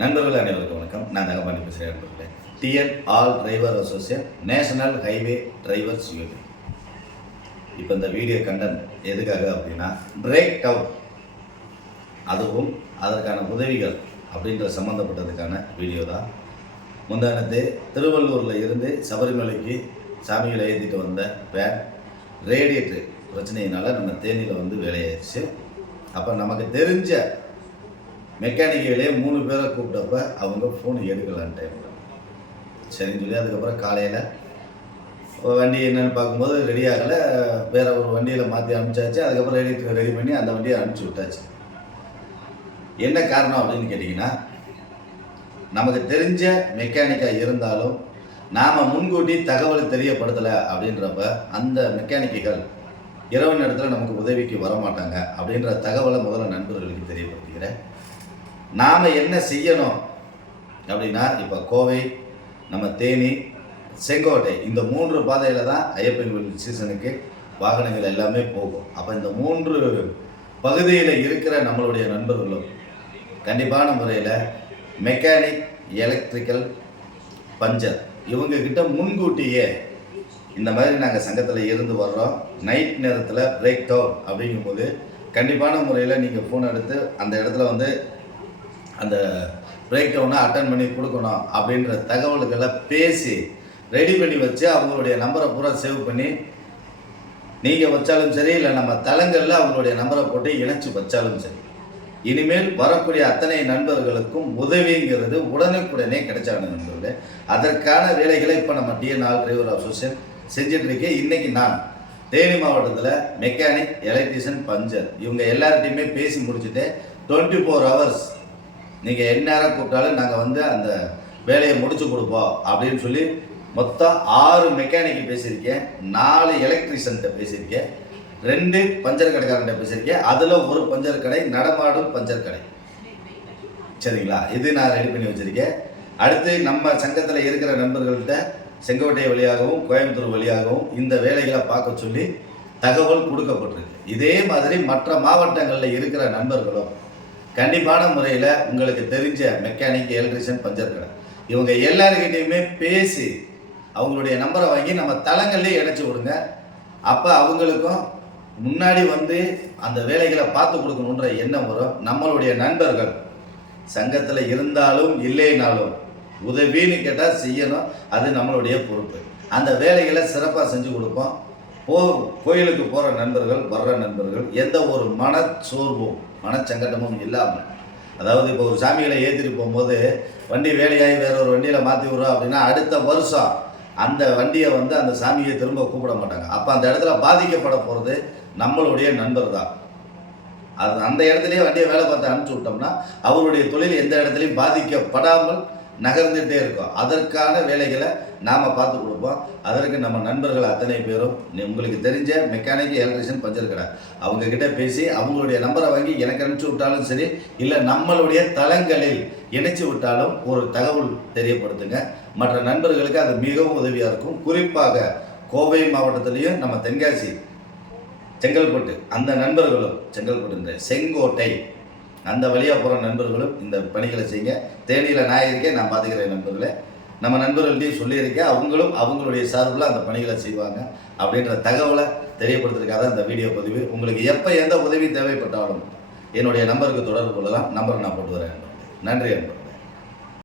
நண்பர்கள் அனைவருக்கும் வணக்கம். நான் தகப்பாண்டி பேசுகிறேன் நண்பர்களே. TN all driver associate national highway drivers union இப்போ இந்த வீடியோ கண்டென்ட் எதுக்காக அப்படின்னா பிரேக் டவுன் அதுவும் அதற்கான உதவிகள் அப்படின்ற சம்மந்தப்பட்டதுக்கான வீடியோ தான். முந்தானத்து திருவள்ளூரில் இருந்து சபரிமலைக்கு சாமிகளை ஏற்றிட்டு வந்த வேன் ரேடியேட்டர் பிரச்சனையினால் நம்ம தேனியில் வந்து வேலையாயிடுச்சு அப்போ நமக்கு தெரிஞ்ச மெக்கானிக்கலே மூணு பேரை கூப்பிட்டப்ப அவங்க ஃபோன் எடுக்கலான்னு டைமில் சரின்னு சொல்லி அதுக்கப்புறம் காலையில் வண்டி என்னென்னு பார்க்கும்போது ரெடி ஆகலை. வேற ஒரு வண்டியில் மாற்றி அனுப்பிச்சாச்சு. அதுக்கப்புறம் ரெடி ரெடி பண்ணி அந்த வண்டியை அனுப்பிச்சி விட்டாச்சு. என்ன காரணம் அப்படின்னு கேட்டிங்கன்னா நமக்கு தெரிஞ்ச மெக்கானிக்காக இருந்தாலும் நாம் முன்கூட்டி தகவல் தெரியப்படுத்தலை அப்படின்றப்ப அந்த மெக்கானிக்குகள் இரவு நேரத்தில் நமக்கு உதவிக்கு வர மாட்டாங்க அப்படின்ற தகவலை முதல்ல நண்பர்களுக்கு தெரியப்படுத்துகிறேன் நாம் என்ன செய்யணும்? அப்படின்னா இப்போ கோவை நம்ம தேனி செங்கோட்டை இந்த மூன்று பாதையில் தான் ஐயப்பன் கோவில் சீசனுக்கு வாகனங்கள் எல்லாமே போகும். அப்போ இந்த மூன்று பகுதியில் இருக்கிற நம்மளுடைய நண்பர்களும் கண்டிப்பான முறையில் மெக்கானிக் எலக்ட்ரிக்கல் பஞ்சர் இவங்கக்கிட்ட முன்கூட்டியே இந்த மாதிரி நாங்கள் சங்கத்தில் இருந்து வர்றோம். நைட் நேரத்தில் பிரேக் டவுன் அப்படிங்கும்போது கண்டிப்பான முறையில் நீங்கள் ஃபோன் எடுத்து அந்த இடத்துல வந்து அந்த பிரேக் டவுனை அட்டன் பண்ணி கொடுக்கணும் அப்படின்ற தகவல்களை பேசி ரெடி பண்ணி வச்சு அவங்களுடைய நம்பரை பூரா சேவ் பண்ணி நீங்கள் வச்சாலும் சரி இல்லை நம்ம தளங்களில் அவங்களுடைய நம்பரை போட்டு இணைச்சி வச்சாலும் சரி. இனிமேல் வரக்கூடிய அத்தனை நண்பர்களுக்கும் உதவிங்கிறது உடனுக்குடனே கிடைச்சாங்க நண்பர்களே. அதற்கான வேலைகளை இப்போ நம்ம டிஎன்ஆர் டிரைவர் அசோசியேஷன் செஞ்சிட்ருக்கேன் இன்றைக்கி நான் தேனி மாவட்டத்தில் மெக்கானிக் எலக்ட்ரிஷியன் பஞ்சர் இவங்க எல்லார்ட்டையுமே பேசி முடிச்சுட்டு டுவெண்ட்டி ஃபோர் ஹவர்ஸ் நீங்கள் எந்நேரம் கூப்பிட்டாலும் நாங்கள் வந்து அந்த வேலையை முடிச்சு கொடுப்போம் அப்படின்னு சொல்லி மொத்தம் ஆறு மெக்கானிக் பேசியிருக்கேன் நாலு எலக்ட்ரிஷியன்கிட்ட பேசியிருக்கேன் ரெண்டு பஞ்சர் கடைக்காரன்ட்ட பேசியிருக்கேன் அதில் ஒரு பஞ்சர் கடை நடமாடும் பஞ்சர் கடை. சரிங்களா? இது நான் ரெடி பண்ணி வச்சுருக்கேன். அடுத்து நம்ம சங்கத்தில் இருக்கிற நண்பர்கள்ட்ட செங்கோட்டை வழியாகவும் கோயம்புத்தூர் வழியாகவும் இந்த வேலைகளை பார்க்க சொல்லி தகவல் கொடுக்கப்பட்டிருக்கு. இதே மாதிரி மற்ற மாவட்டங்களில் இருக்கிற நண்பர்களும் கண்டிப்பான முறையில் உங்களுக்கு தெரிஞ்ச மெக்கானிக் எலக்ட்ரிஷியன் பஞ்சர் கடை. இவங்க எல்லாருக்கிட்டையுமே பேசி அவங்களுடைய நம்பரை வாங்கி நம்ம தளங்கள்லேயே இணைச்சி விடுங்க. அப்போ அவங்களுக்கும் முன்னாடி வந்து அந்த வேலைகளை பார்த்து கொடுக்கணுன்ற எண்ணம் வரும். நம்மளுடைய நண்பர்கள் சங்கத்தில் இருந்தாலும் இல்லைனாலும் உதவின்னு கேட்டால் செய்யணும். அது நம்மளுடைய பொறுப்பு. அந்த வேலைகளை சிறப்பாக செஞ்சு கொடுப்போம். போ கோயிலுக்கு போகிற நண்பர்கள் வர்ற நண்பர்கள் எந்த ஒரு மனச்சோர்வும் மனச்சங்கடமும் இல்லாமல். அதாவது இப்போ ஒரு சாமிகளை ஏற்றிட்டு போகும்போது வண்டி வேலையாகி வேற ஒரு வண்டியில் மாற்றி விடுறோம் அப்படின்னா அடுத்த வருஷம் அந்த வண்டியை வந்து அந்த சாமியை திரும்ப கூப்பிட மாட்டாங்க. அப்போ அந்த இடத்துல பாதிக்கப்பட போகிறது நம்மளுடைய நண்பர் தான். அது அந்த இடத்துலையே வண்டியை வேலை பார்த்து அனுப்பிச்சு விட்டோம்னா அவருடைய தொழில் எந்த இடத்துலையும் பாதிக்கப்படாமல் நகர்ந்துகிட்டே இருக்கும். அதற்கான வேலைகளை நாம் பார்த்து கொடுப்போம். அதற்கு நம்ம நண்பர்கள் அத்தனை பேரும் உங்களுக்கு தெரிஞ்ச மெக்கானிக் எலக்ட்ரிஷியன் பஞ்சர் கடை. அவங்கக்கிட்ட பேசி அவங்களுடைய நம்பரை வாங்கி எனக்கு அனுப்பிச்சு விட்டாலும் சரி இல்லை நம்மளுடைய தளங்களில் இணைச்சி விட்டாலும் ஒரு தகவல் தெரியப்படுத்துங்க. மற்ற நண்பர்களுக்கு அது மிகவும் உதவியாக இருக்கும். குறிப்பாக கோவை மாவட்டத்திலையும் நம்ம தென்காசி செங்கல்பட்டு அந்த நண்பர்களும் செங்கல்பட்டு செங்கோட்டை அந்த வழியாக போகிற நண்பர்களும் இந்த பணிகளை செய்யுங்க. தேனியில் நான் இருக்கேன் நான் பார்த்துக்கிறேன் நண்பர்களே. நம்ம நண்பர்கள்ட்டையும் சொல்லியிருக்கேன். அவங்களும் அவங்களுடைய சார்பில் அந்த பணிகளை செய்வாங்க. அப்படின்ற தகவலை தெரியப்படுத்திருக்காத இந்த வீடியோ பதிவு. உங்களுக்கு எப்போ எந்த உதவி தேவைப்பட்டாலும் என்னுடைய நம்பருக்கு தொடர்பு கொள்ளலாம். நம்பர் நான் போட்டு வரேன். நன்றி நண்பர்